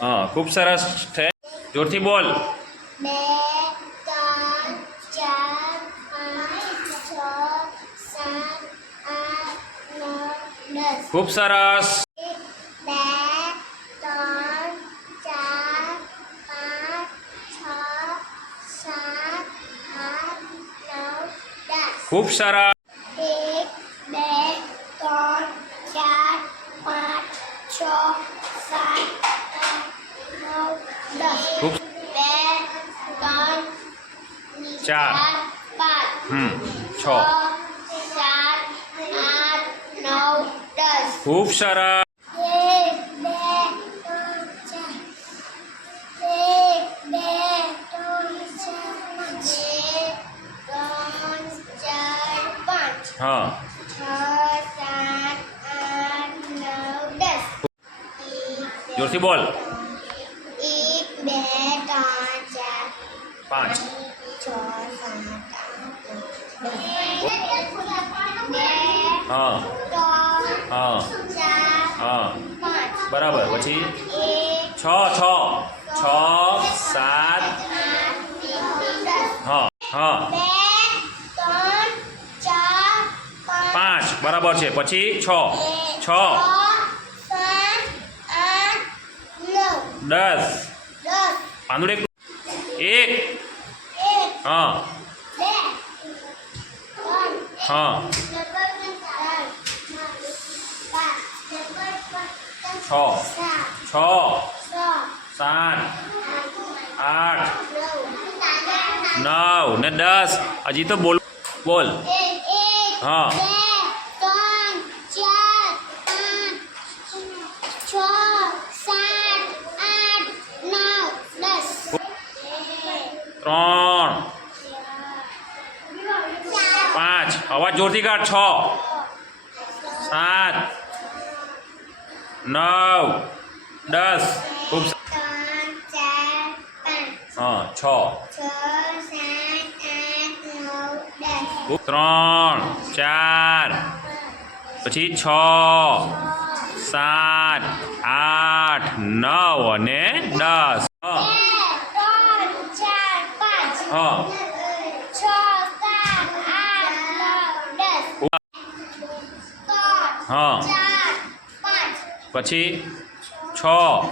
हाँ खूब सरस थे जोरथी बोल 2 3 4 5 6 7 8 9 10 खूब सरस 1 2 3 4 5 6 7 8 9 10 खूब सरस 1 2 3 4 5 6 7 8 9 10 खूब 2 3 ચાર 4 5 6 7 8 9 10 खूब सरस 1 2 3 4 1 2 3 4 5 हाँ 6 7 8 9 10 जोरथी बोल 1 2 3 4 5 6 7 8 हाँ 9 हाँ 4 हाँ 5 बराबर पछी 1 छ 7 हाँ हाँ 2 3 4 5 बराबर है पछी 6 6 7 8 9 10 10 પાંદડે 1 1 हाँ 2 3 हाँ 6 6 7 8 9 ને 10 હજી તો બોલ બોલ हाँ 3 5 અવાજ જોરથી કાઢ 6 7 9 10 ખૂબ हाँ 6 3 4 પછી 6 7 8 9 અને 10 हाँ हाँ हाँ પછી 6